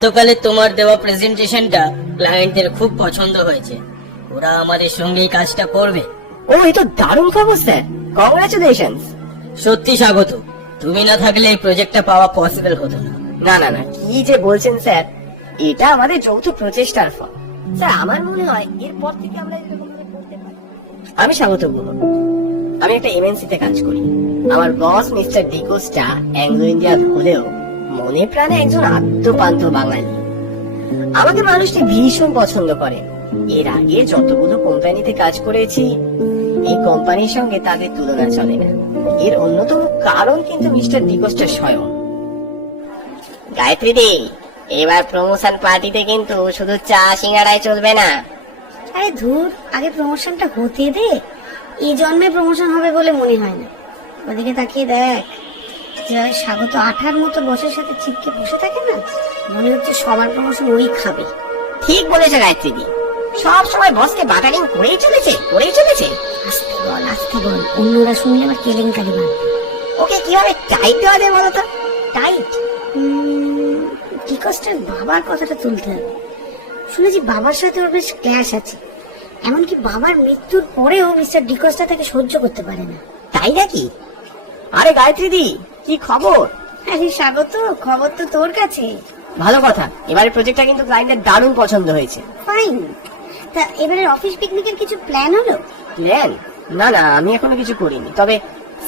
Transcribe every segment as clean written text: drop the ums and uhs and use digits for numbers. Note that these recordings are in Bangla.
গতকালে তোমার দেওয়া প্রেজেন্টেশনটা ক্লায়েন্টের খুব পছন্দ হয়েছে। ওরা আমাদের সঙ্গেই কাজটা করবে। ও, এ তো দারুণ খবর স্যার, কংগ্রাচুলেশনস। সত্যি স্বাগত। তুমি না থাকলে এই প্রজেক্টটা পাওয়া পসিবল হতো না। না না না, কি যে বলছেন স্যার, এটা আমাদের যৌথ প্রচেষ্টার ফল। স্যার, আমার মনে হয় এরপর থেকে আমরা এরকম ভাবে করতে পারি। আমি স্বাগত বলবো। আমি একটা এমএনসি তে কাজ করি। আমার বস মিস্টার ডিকোস্টা অ্যাংলো ইন্ডিয়ান হলেও মনে প্রাণে একজন আত্মপান্ত বাঙালি। আমাকে মানুষটি ভীষণ পছন্দ করে। এর আগে যতগুলো কোম্পানিতে কাজ করেছি, এই কোম্পানির সঙ্গে তাদের তুলনা চলে না। এর অন্যতম কারণ কিন্তু মিস্টার ডিকোস্টা স্বয়ং। গায়ত্রী দি, এবার প্রমোশন পার্টিতে কিন্তু শুধু চা সিঙ্গাড়ায় চলবে না। আরে ধুর, আগে প্রমোশনটা হতে দে। এই জন্মে প্রমোশন হবে বলে মনে হয় না। ওদিকে তাকিয়ে দেখ, যেভাবে স্বাগত আঠার মতো বসের সাথে চিপকে বসে থাকে না, মনে হচ্ছে সবার প্রমোশন ওই খাবে। ঠিক বলেছে গায়ত্রী দি, সব সময় বসকে বাটারিং করেই চলেছে। আস্তে বল, আস্তে বল, অন্যরা শুনলে আবার কেলেঙ্কারি বাঁধবে। ওকে কিভাবে টাইট দেওয়া যায় বলতো? টাইট? ডিকোস্টার বাবার কথাটা তুলতে হবে। শুনেছি বাবার সাথে ওর বেশ ক্ল্যাশ আছে। এমনকি বাবার মৃত্যুর পরেও মিস্টার ডিকোস্টা তাকে সহ্য করতে পারে না। তাই নাকি? আরে গায়ত্রী দি, কি খবর? আরে স্বাগত, খবর তো তোর কাছে। ভালো কথা, এবারে প্রজেক্টটা কিন্তু ক্লায়েন্টের দারুণ পছন্দ হয়েছে। ফাইন। তা এবারের অফিস পিকনিকের কিছু প্ল্যান হলো? প্ল্যান? না না, আমি এখনো কিছু করিনি। তবে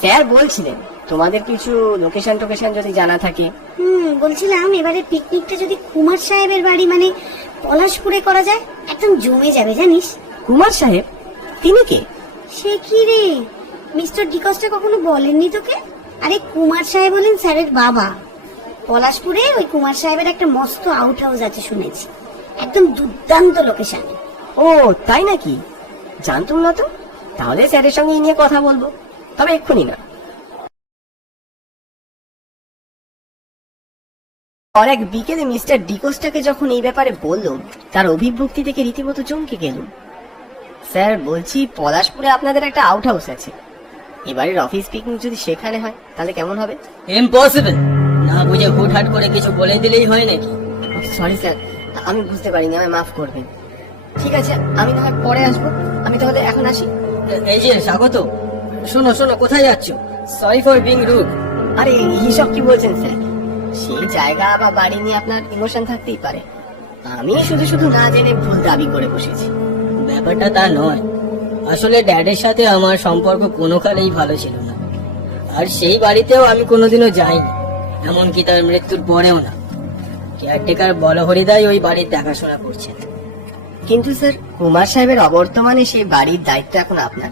স্যার বলছিলেন তোমাদের কিছু লোকেশন টোকেশন যদি জানা থাকে। বলছিলাম এবারে পিকনিকটা যদি কুমার সাহেবের বাড়ি মানে পলাশপুরে করা যায়, একদম জমে যাবে জানিস। কুমার সাহেব? তিনি কে? সে কি রে, মিস্টার ডিকোস্টা কখনো বলেননি তোকে? আরে কুমার সাহেব হলেন স্যারের বাবা। পলাশপুরে ওই কুমার সাহেবের একটা মস্ত আউট হাউস আছে শুনেছি, একদম দুর্দান্ত লোকেশনে। ও তাই নাকি? জানতুম না তো। তাহলে স্যারের সঙ্গে এই নিয়ে কথা বলবো, তবে এক্ষুনি না। আর এক বিকেলে মিস্টার ডিকোস্টাকে যখন এই ব্যাপারে বললাম, তার অভিভক্তি থেকে রীতিমতো চমকে গেলুম। স্যার বলছি, পলাশপুরে আপনাদের একটা আউট হাউস আছে। এবারের অফিস পিকনিক যদি সেখানে হয় তাহলে কেমন হবে? ইম্পসিবল। না বুঝে হুটহাট করে কিছু বলে দিলেই হয় নাকি? সরি স্যার, আমি বুঝতে পারিনি, আমায় মাফ করবেন। ঠিক আছে, আমি না হয় পরে আসবো। আমি তাহলে এখন আসি। এই যে স্বাগত, শোনো শোনো, কোথায় যাচ্ছ? Sorry for being rude. আরে এইসব কি বলছেন স্যার? সেই জায়গা বা বাড়ি নিয়ে আপনার ইমোশন থাকতেই পারে। আমি শুধু শুধু না জেনে ভুল দাবি করে বসেছি। ব্যাপারটা তা নয়। আসলে ড্যাডের সাথে আমার সম্পর্ক কোনো কালেই ভালো ছিল না, আর সেই বাড়িতেও আমি কোনোদিনও যাইনি, এমনকি তার মৃত্যুর পরেও না। কেয়ারটেকার বলহরিদাই ওই বাড়ির দেখাশোনা করছেন। কিন্তু স্যার, কুমার সাহেবের অবর্তমানে সেই বাড়ির দায়িত্ব এখন আপনার।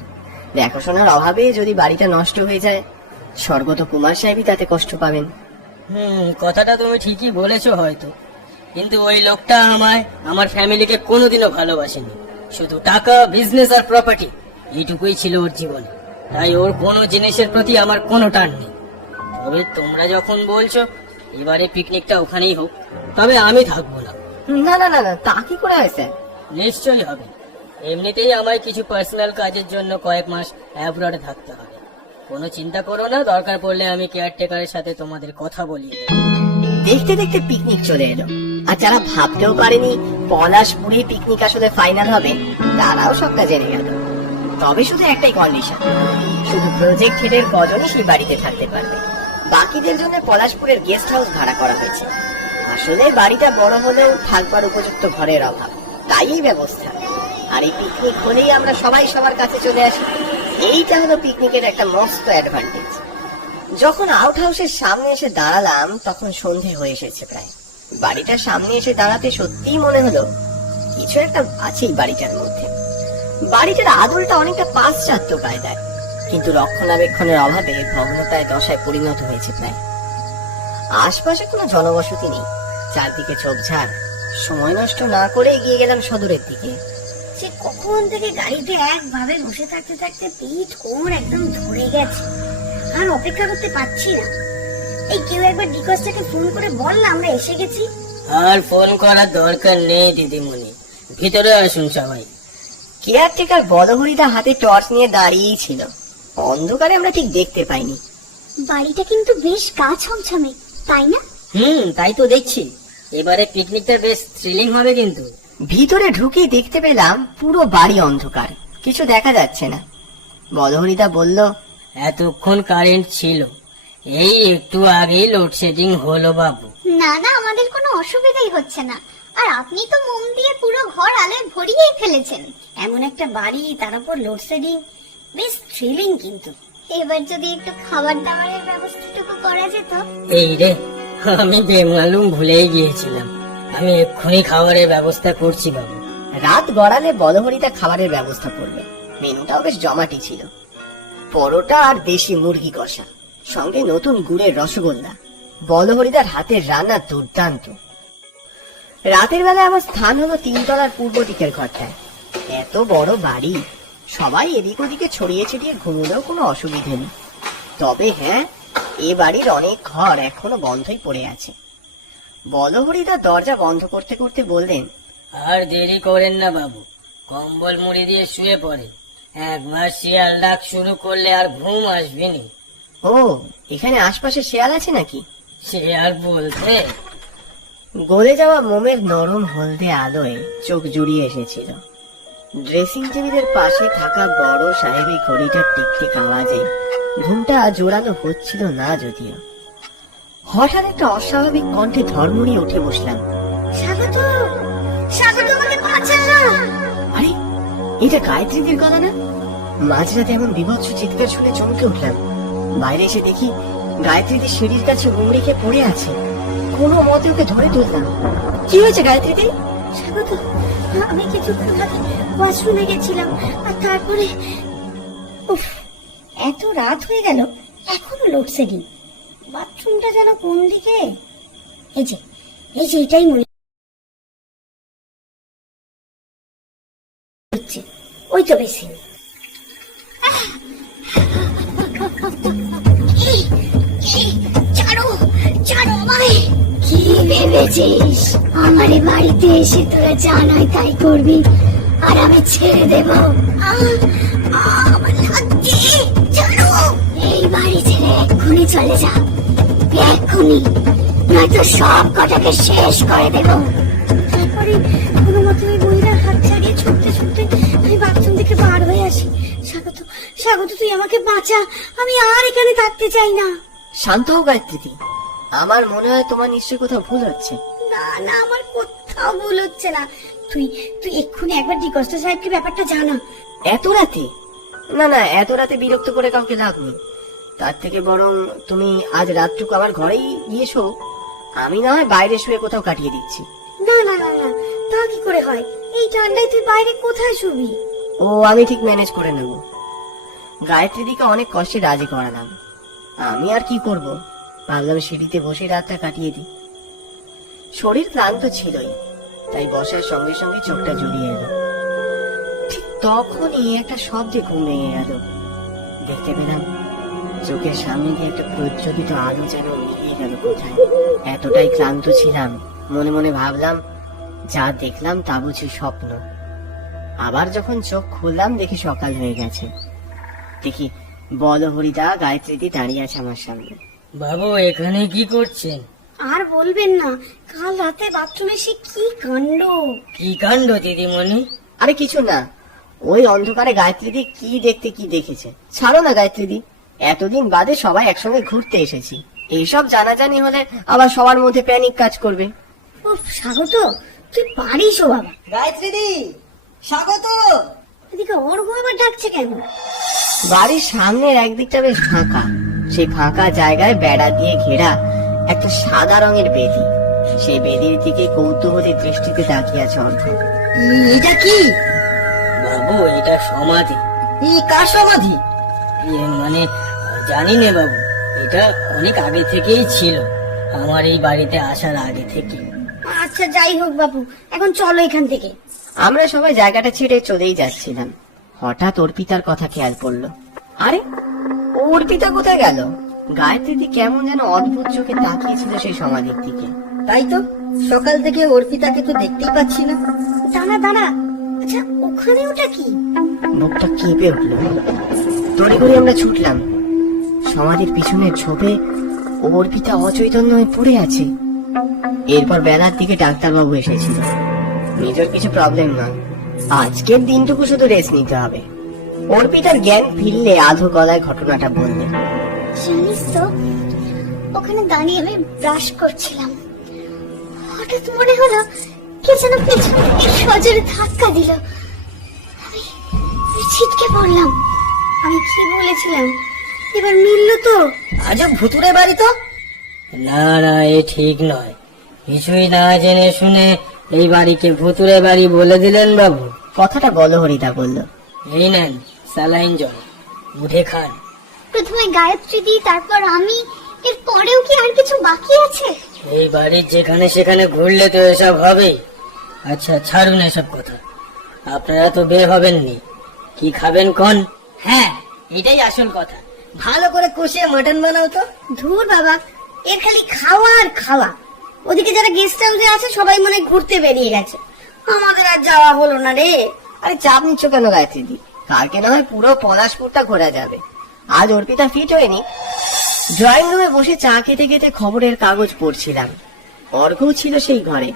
দেখাশোনার অভাবে যদি বাড়িটা নষ্ট হয়ে যায়, স্বর্গত কুমার সাহেবই তাতে কষ্ট পাবেন। কথাটা তুমি ঠিকই বলেছো হয়তো, কিন্তু ওই লোকটা আমায়, আমার ফ্যামিলিকে কোনোদিনও ভালোবাসেনি। শুধু টাকা, বিজনেস আর প্রপার্টি, এইটুকুই ছিল ওর জীবনে। তাই ওর কোনো জিনিসের প্রতি আমার কোনো টান নেই। তবে তোমরা যখন বলছো এবারে পিকনিকটা ওখানেই হোক, তবে আমি থাকবো না। না না না না, তা কি করে হয় স্যার? নিশ্চয়ই হবে। এমনিতেই আমায় কিছু পার্সোনাল কাজের জন্য কয়েক মাস অ্যাব্রডে থাকতে হবে। কোনো চিন্তা করো না, দরকার পড়লে আমি কেয়ারটেকারের সাথে তোমাদের কথা বলিয়ে দেব। দেখতে দেখতে পিকনিক চলে এলো, আর যারা ভাবতেও পারেনি পলাশপুরে পিকনিক আসলে ফাইনাল হবে, তারাও সবটা জেনে গেল। তবে শুধু একটাই কন্ডিশন, শুধু প্রজেক্ট হেডের কজনই সেই বাড়িতে থাকতে পারবে। বাকিদের জন্য পলাশপুরের গেস্ট হাউস ভাড়া করা হয়েছে। আসলে বাড়িটা বড় হলেও থাকবার উপযুক্ত ঘরের অভাব, তাই এই ব্যবস্থা। আর এই পিকনিক হলেই আমরা সবাই সবার কাছে চলে আসি। এইটা হলো পিকনিকের একটা মস্ত অ্যাডভান্টেজ। যখন আউট হাউসের সামনে এসে দাঁড়ালাম, তখন সন্ধে হয়ে এসেছে প্রায়। বাড়িটার সামনে এসে দাঁড়াতে সত্যিই মনে হলো কিছু একটা আছেই বাড়িটার মধ্যে। বাড়িটার আদলটা অনেকটা পাশ্চাত্য কায়দায়, কিন্তু রক্ষণাবেক্ষণের অভাবে ভগ্নতায় দশায় পরিণত হয়েছে প্রায়। আশপাশে কোনো জনবসতি নেই, চারদিকে ঝোপঝাড়। সময় নষ্ট না করে এগিয়ে গেলাম সদরের দিকে। সে কখন থেকে গাড়িতে একভাবে বসে থাকতে থাকতে পিঠ কোমর একদম ধরে গেছে, আর অপেক্ষা করতে পারছি না। এই কেউ একবার ডিকোস্টাকে ফোন করে বল না আমরা এসে গেছি। আর ফোন করার দরকার নেই দিদিমণি, ভিতরে আসুন সবাই। কেয়ারটেকার বলহরিদা হাতে টর্চ নিয়ে দাঁড়িয়েই ছিল। অন্ধকারে আমরা ঠিক দেখতে পাইনি। বাড়িটা কিন্তু বেশ গা ছমছমে, তাই না? তাই তো দেখছি। এবারে পিকনিকটা বেশ থ্রিলিং হবে কিন্তু। ভিতরে ঢুকে দেখতে পেলাম পুরো বাড়ি অন্ধকার, কিছু দেখা যাচ্ছে না। বলহরিদা বলল, এতক্ষণ কারেন্ট ছিল, এই একটু আগেই লোডশেডিং হলো বাবু। না না, আমাদের কোনো অসুবিধাই হচ্ছে না। আর আপনি তো মোম দিয়ে পুরো ঘর আলোয় ভরিয়েই ফেলেছেন। এমন একটা বাড়ি, তার উপর লোডশেডিং, বেশ থ্রিলিং কিন্তু। এবার যদি একটু খাবার দাবারের ব্যবস্থাটুকু করা যেত। এই রে, আমি বেমালুম ভুলেই গিয়েছিলাম। আমি এক্ষুনি খাবারের ব্যবস্থা করছি বাবু। রাত গড়ালে বলহরিদা খাবারের ব্যবস্থা করবে। মেনুটাও বেশ জমাটি ছিল, পরোটা আর দেশি মুরগি কষা, সঙ্গে নতুন গুড়ের রসগোল্লা। বলহরিদার হাতের রান্না দুর্দান্ত। রাতের বেলা আমার স্থান হলো 3 তলার পূর্ব দিকের ঘরটায়। এত বড় বাড়ি, সবাই এদিক ওদিকে ছড়িয়ে ছিটিয়ে ঘুমোলেও কোনো অসুবিধে নেই। তবে হ্যাঁ, এ বাড়ির অনেক ঘর এখনো বন্ধই পড়ে আছে। বলহরিদা দরজা বন্ধ করতে করতে বললেন, আর দেরি করেন না বাবু, কম্বল মুড়ি দিয়ে শুয়ে পড়ে। একবার শিয়াল ডাক শুরু করলে আর ঘুম আসবে নি। ও, এখানে আশপাশে শেয়াল আছে নাকি? শিয়াল বলতে গলে যাওয়া মোমের নরম হলদে আলোয় চোখ জুড়িয়ে এসেছিল। ড্রেসিং টেবিলের পাশে থাকা বড় সাহেবী ঘড়িটার টিকটিক আওয়াজে ঘুমটা জোরালো হচ্ছিল না যদিও। হঠাৎ একটা অস্বাভাবিক কণ্ঠে ধর্মড়িয়ে উঠে বসলাম। স্বাগত, স্বাগত, আমাকে বাঁচা। আরে, এটা গায়ত্রীদের গলা না? মাঝরাতে এমন বিভৎস চিৎকার শুনে চমকে উঠলাম। বাইরে এসে দেখি গায়ত্রীদের সিঁড়ির কাছে হুমড়ি খেয়ে পড়ে আছে। কোনো মতে ওকে ধরে তুললাম। কি হয়েছে গায়ত্রীদের? স্বাগত, আমি কিছুক্ষণ আগে ওয়াশরুমে গেছিলাম, আর তারপরে উফ, এত রাত হয়ে গেল, এখনো লোডশেডিং। বাথরুমটা যেন কোন দিকে? এই যে, এই যে, এটাই মনে হচ্ছে। ওই তো বেশি। ছাড়ো, ছাড়ো আমায়। কি ভেবেছিস আমারে বাড়িতে এসে তোরা জানাই তাই করবি আর আমি ছেড়ে দেব? আমার লাগছে, ছাড়ো। এই বাড়ি ছেড়ে এক্ষুনি চলে যা, এক্ষুনি, নয়তো সব কটাকে শেষ করে দেব। তারপরে কোনো মতে ওই মহিলার হাত ছাড়িয়ে ছুটতে ছুটতে আমি বাথরুম থেকে বার হয়ে আসি। স্বাগত, স্বাগত, তুই আমাকে বাঁচা, আমি আর এখানে থাকতে চাই না। শান্ত হও গায়ত্রী, আমার মনে হয় তোমার নিশ্চয়ই কোথাও ভুল হচ্ছে। না না, আমার কোথাও ভুল হচ্ছে না। তুই তুই এক্ষুনি একবার ডিকস্টার সাহেবকে ব্যাপারটা জানা। এত রাতে? না না, এত রাতে বিরক্ত করে কাউকে লাভ নেই। তার থেকে বরং তুমি আজ রাতটুকু আমার ঘরেই গিয়ে শো, আমি না হয় বাইরে শুয়ে কোথাও কাটিয়ে দিচ্ছি। না না না না, তা কি করে হয়? এই ঠান্ডায় তুই বাইরে কোথায় শুবি? ও, আমি ঠিক ম্যানেজ করে নেব। গায়ত্রীদিকে অনেক কষ্টে রাজি করালাম। আমি আর কি করব, ভাবলাম সিঁড়িতে বসে রাতটা কাটিয়ে দিই। শরীর ক্লান্ত ছিলই, তাই বসার সঙ্গে সঙ্গে চোখটা জড়িয়ে এলো। ঠিক তখনই একটা শব্দে ঘুম ভেঙে গেল। দেখতে পেলাম চোখের সামনে দিয়ে একটা প্রজ্বলিত আলো যেন মিলিয়ে গেল কোথায়। এতটাই ক্লান্ত ছিলাম, মনে মনে ভাবলাম যা দেখলাম তা বুঝি স্বপ্ন। আবার যখন চোখ খুললাম দেখি সকাল হয়ে গেছে। দেখি বলহরিদা গায়ত্রীদি দাঁড়িয়ে আছে আমার সামনে। বাবু, এখানে কি করছেন? আর বলবেন না, কাল রাতে বাথরুমে সে কি কাণ্ড। কি কাণ্ড দিদিমণি? আরে কিছু না, ওই অন্ধকারে গায়ত্রীদি কি দেখতে কি দেখেছে। ছাড়ো না গায়ত্রীদি, এতদিন বাদে সবাই একসঙ্গে ঘুরতে এসেছি, এইসব জানাজানি হলে আবার সবার মধ্যে প্যানিক কাজ করবে। উফ, স্বাগত, তুই পারিস ও বাবা। গায়ত্রীদি, স্বাগত। এদিকে অর্ঘ আবার ডাকছে কেন? বাড়ির সামনের একদিকটা বেশ ফাঁকা, সেই ফাঁকা জায়গায় বেড়া দিয়ে ঘেরা একটা সাদা রঙের বেদি। সেই বেদির দিকে কৌতূহলী দৃষ্টিতে তাকিয়ে আছে অর্ঘ। এটা কি বাবু? এটা সমাধি। এই কার সমাধি? মানে জানি না বাবু, এটা অনেক আগে থেকেই ছিল, আমার এই বাড়িতে আসার আগে থেকে। আচ্ছা, যাই হোক বাবু, এখন চলো এখান থেকে। আমরা সবাই জায়গাটা ছেড়ে চলেই যাচ্ছিলাম। হঠাৎ অর্পিতার কথা খেয়াল পড়লো। আরে, অর্পিতা কোথায় গেল? গায়ত্রীদি কেমন যেন অদ্ভুত চোখে তাকিয়েছিল সেই সমাধির দিকে। তাই তো, সকাল থেকে অর্পিতাকে তো দেখতেই পাচ্ছি না। দাঁড়া দাঁড়া, আচ্ছা ওখানে ওটা কি? মুখটা কেঁপে উঠলো। তড়ি করে আমরা ছুটলাম। সমাধির পিছনের ঝোপে অর্পিতা অচৈতন্য হয়ে পড়ে আছে। এরপর বেলার দিকে ডাক্তারবাবু এসেছিল। নিজের কিছু প্রবলেম নয়, আজকের দিনটুকু শুধু রেস্ট নিতে হবে। অর্পিতার জ্ঞান ফিরলে আধো গলায় ঘটনাটা বললেন। জানিস তো, ওখানে দাঁড়িয়ে আমি ব্রাশ করছিলাম, হঠাৎ মনে হলো কে যেন পেছন থেকে সজোরে ধাক্কা দিল। আমি ছিটকে পড়লাম। আমি কি বলেছিলাম, এবার মিলল তো। আজব ভুতুরে বাড়ি তো। না না, এ ঠিক নয়। কিছুই না জেনে শুনে এই বাড়িকে ভুতুরে বাড়ি বলে দিলেন বাবু। কথাটা বলো, হরিদা বলল। এই নেন স্যালাইন জল, উঠে খান। প্রথমে গায়ত্রী দিই, তারপর আমি, এর পরেও কি আর কিছু বাকি আছে? এই বাড়ির যেখানে সেখানে ঘুরলে তো এসব হবেই। আচ্ছা ছাড়ুন এসব কথা, আপনারা তো বের হবেননি, কি খাবেন কোন? হ্যাঁ, এটাই আসল কথা। ভালো করে কষিয়ে মাটন বানাও তো। ধুর বাবা, এর খালি খাওয়া আর খাওয়া। ওদিকে যারা গেস্ট হাউসে আছে সবাই মনে হয় ঘুরতে বেরিয়ে গেছে, আমাদের আর যাওয়া হলো না রে। আরে চাপ নিচ্ছ কেন গায়ত্রী দি? কালকে না হয় পুরো পলাশপুরটা ঘোরা যাবে। আজ অর্পিতা ফিট হয়নি। ড্রয়িং রুমে বসে চা খেতে খেতে খবরের কাগজ পড়ছিলাম। অর্ঘ্য ছিল সেই ঘরে।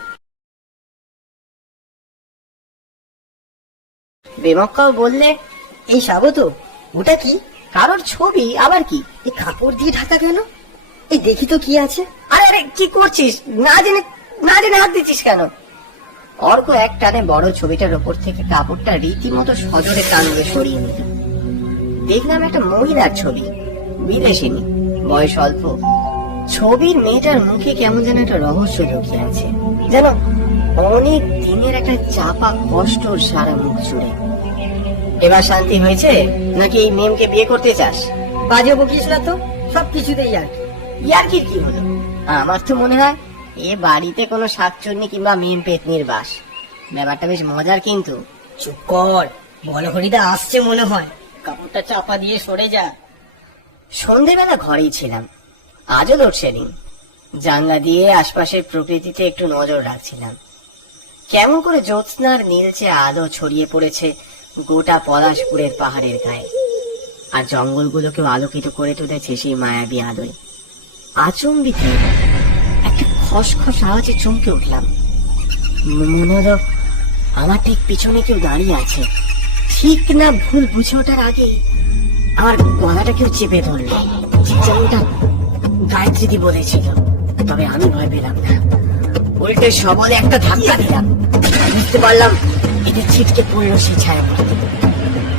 বেমক্কাও বললে, এই স্বাগত, ওটা কি? কারোর ছবি আবার কি? এই কাপড় দিয়ে ঢাকা কেন? এই দেখি তো কি আছে। আরে আরে কি করছিস? না জেনে হাত দিচ্ছিস কেন? অর্ঘ্য এক টানে বড় ছবিটার ওপর থেকে কাপড়টা রীতিমতো সজোরে টান দিয়ে সরিয়ে নিল। দেখলাম একটা মহিলার ছবি, বিদেশিনী, বয়স অল্প। ছবির মেয়েটার মুখে কেমন যেন একটা রহস্য লুকিয়ে আছে, যেন অনেক দিনের একটা চাপা কষ্ট সারা মুখ জুড়ে। এবার শান্তি হয়েছে নাকি এই মেমকে বিয়ে করতে চাস? বাজে বকিস না তো, সবকিছুতেই আর কি। ইয়ার্কির কি হলো? আমার তো মনে হয় এ বাড়িতে কোনো শাকচুন্নি কিংবা মেম পেতনির বাস। ব্যাপারটা বেশ মজার কিন্তু। চুপ কর, বলো হরিদা আসছে মনে হয়, কাপড়টা চাপা দিয়ে সরে যা। সন্ধেবেলা ঘরেই ছিলাম, আজও লোডশেডিং। জানলা দিয়ে আশপাশের প্রকৃতিতে একটু নজর রাখছিলাম। কেমন করে জ্যোৎস্নার নীলচে আলো ছড়িয়ে পড়েছে গোটা পলাশপুরের পাহাড়ের গায়ে, আর জঙ্গলগুলোকেও আলোকিত করে তুলেছে সেই মায়াবী আলোয়। আচম্বিতে একটা খসখস আওয়াজে চমকে উঠলাম। মনে হলো আমার ঠিক পিছনে কেউ দাঁড়িয়ে আছে। ঠিক না ভুল বুঝে ওঠার আগে আমার গলাটা কেউ চেপে ধরলো, যেমনটা গায়ত্রী বলেছিল। তবে আমি ভয় পেলাম না, উল্টে সবলে একটা ধাক্কা দিলাম। বুঝতে পারলাম এটা ছিটকে পড়লো সেই ছায়া।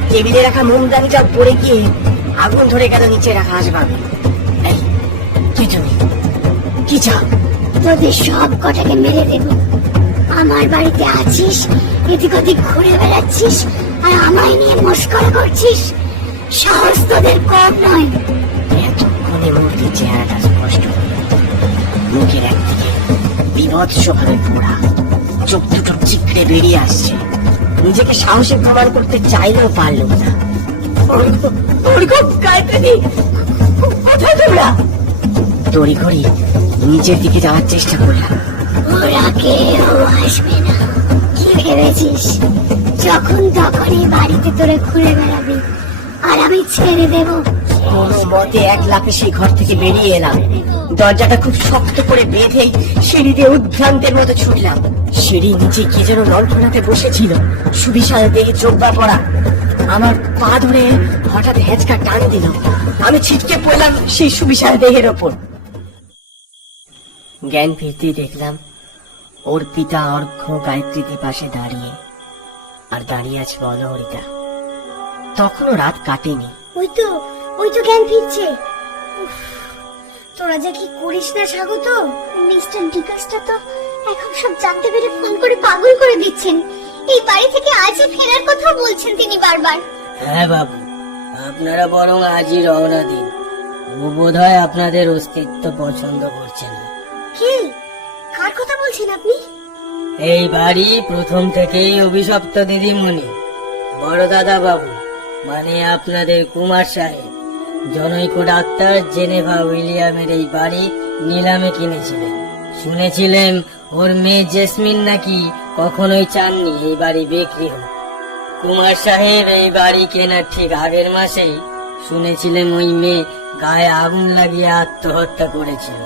টেবিলে রাখা মোমদানিটা পড়ে গিয়ে আগুন ধরে গেল নিচে রাখা আসবাবে। এই কি তুমি, কি চাও? তোদের সব কটাকে মেরে দেব। আমার বাড়িতে আছিস, এদিক ওদিক ঘুরে বেড়াচ্ছিস, আর আমায় নিয়ে মস্করা করছিস। সাহস তোদের কম নয়। এতক্ষণে মূর্তির চেহারাটা স্পষ্ট হলো। মুখের একদিকে বিভৎস ভাবে পোড়া, চোখ দুটো চিকড়ে বেরিয়ে আসছে। নিজেকে সাহসে প্রমাণ করতে চাইলেও পারলাম না। তড়িঘড়ি নিচের দিকে যাওয়ার চেষ্টা করলাম। ওরা কেউ আসবে না। কি ভেবেছিস যখন তখনই বাড়িতে তোরে ঘুরে বেড়াবি আর আমি ছেড়ে দেব? কোনো মতে এক লাফে সেই ঘর থেকে বেরিয়ে এলাম। দরজাটা খুব শক্ত করে বেঁধে সিঁড়ি দিয়ে উদ্ভ্রান্তের মতো ছুটলাম। সিঁড়ি নিচে কি যেন লণ্ঠনাতে বসেছিল, সুবিশাল দেহে জোব্বা পড়া। আমার পা ধরে হঠাৎ হেঁচকা টান দিল। আমি ছিটকে পড়লাম সেই সুবিশাল দেহের ওপর। জ্ঞান ফিরতেই দেখলাম অর্পিতা, অর্ঘ্য, গায়ত্রীর পাশে দাঁড়িয়ে। আর দাঁড়িয়ে আছে বলো হরিতা। তখনও রাত কাটেনি। ওই তো জ্ঞান ফিরছে। উফ, তোরা যে কি করিস না স্বাগত। মিস্টার ডিকাস্টা তো এখন সব জানতে পেরে ফোন করে পাগল করে দিচ্ছেন। এই বাড়ি থেকে আজই ফেরার কথা বলছেন তিনি বারবার। হ্যাঁ বাবু, আপনারা বরং আজই রওনা দিন। ও বোধহয় আপনাদের অস্তিত্ব পছন্দ করছে না। কি, কার কথা বলছেন আপনি? এই বাড়ি প্রথম থেকেই অভিশপ্ত দিদিমণি, বড় দাদা বাবু, মানে আপনাদের কুমার সাহেব, জনৈক ডাক্তার জেনেভা উইলিয়ামের এই বাড়ি নিলামে কিনেছিলেন। শুনেছিলেন ওর মেয়ে জেসমিন নাকি কখনোই চাননি এই বাড়ি বিক্রি হোক। কুমার সাহেব এই বাড়ি কেনার ঠিক আগের মাসেই শুনেছিলেন ওই মেয়ে গায়ে আগুন লাগিয়ে আত্মহত্যা করেছিল।